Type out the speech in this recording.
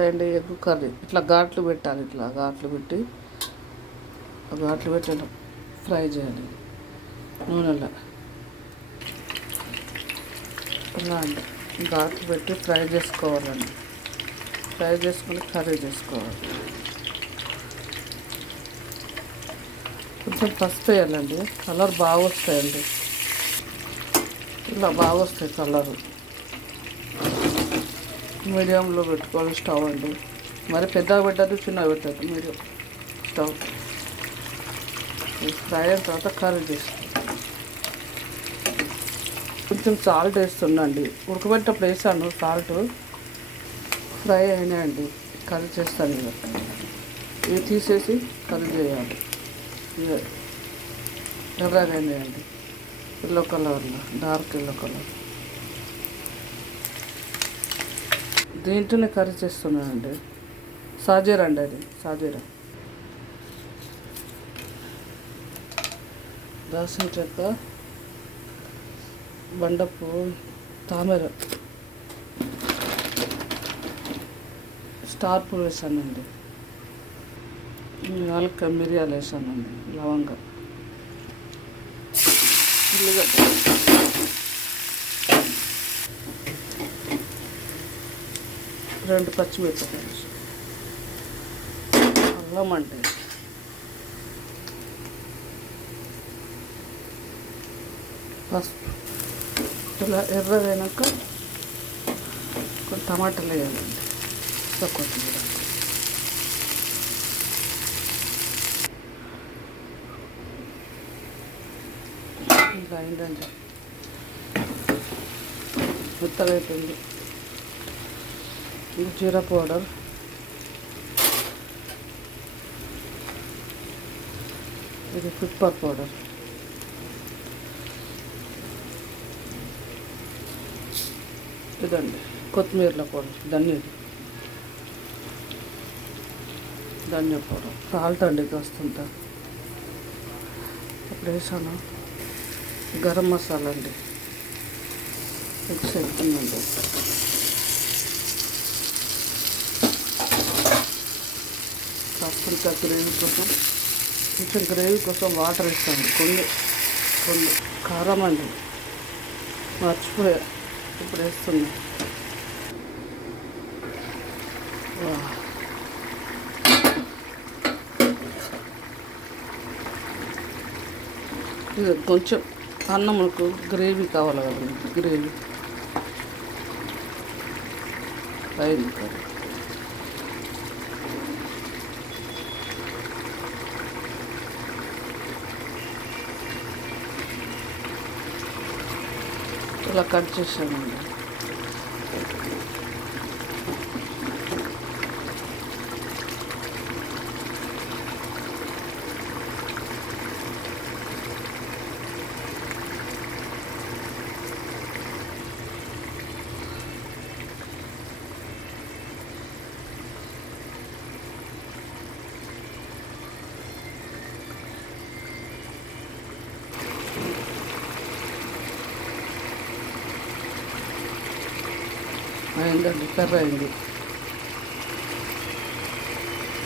And egg curry ఇట్లా ఘాట్లు పెట్టాలి, ఇట్లా ఘాట్లు పెట్టి ఫ్రై చేయాలి నూనెలో. ఇలా అండి ఘాట్లు పెట్టి ఫ్రై చేసుకోవాలండి. ఫ్రై చేసుకుని కర్రీ చేసుకోవాలి. కొంచెం పసుపు వేయాలండి, కలర్ బాగా వస్తాయండి. ఇలా బాగా వస్తాయి కలరు. మీడియంలో పెట్టుకోవాలి స్టవ్ అండి. మరి పెద్దగా పెట్టద్దు, చిన్నగా పెట్టద్దు, మీడియం స్టవ్. ఫ్రై అయిన తర్వాత కర్రీ చేసుకోవాలి. కొంచెం సాల్ట్ వేస్తుండండి, ఉడకబెట్టేటప్పుడు వేసాను సాల్ట్. ఫ్రై అయినాయండి, కర్రీ చేస్తాను. ఇవి తీసేసి కర్రీ చేయాలి. ఎర్రగా అయినాయండి, ఎల్లో కలర్లో, డార్క్ ఎల్లో కలర్. దీంట్లోనే కర్రీ చేస్తున్నానండి. సాజీరా అండి, అది సాజీరా. దాల్చిన చెక్క, బండపు, తామర, స్టార్ పువ్వు వేసానండి. యాలక్క, మిరియాలు వేసానండి, లవంగా, ఉల్లిగడ్డ, రెండు పచ్చిమిరపకాయలు, అల్లం అంటే పసుపు. ఇలా ఎర్రగైనాక కొన్ని టమాటాలు వేయాలండి, కొత్తిమీర. ఇంకా అయిందండి, మెత్తగా అయిపోయింది. ఇది జీరా పౌడర్, ఇది పెప్పర్ పౌడర్, ఇదండి కొత్తిమీరల పౌడర్, ధనియా పౌడర్, సాల్ట్ అండి కాస్తుంట. అప్పుడు వేసాను గరం మసాలా అండి, మిక్స్ అవుతుందండి. కాస్తంత గ్రేవీ కోసం, కొంచెం గ్రేవీ కోసం వాటర్ వేస్తాను. కొన్ని కారం అండి, మర్చిపోయా, ఇప్పుడు వేస్తున్నా. ఇది కొంచెం అన్నముకు గ్రేవీ కావాలి కదండి, గ్రేవీ అయింది కర్రీ. ఇలా కట్ చేసానండి. అయిందండి, కర్రీ అయింది.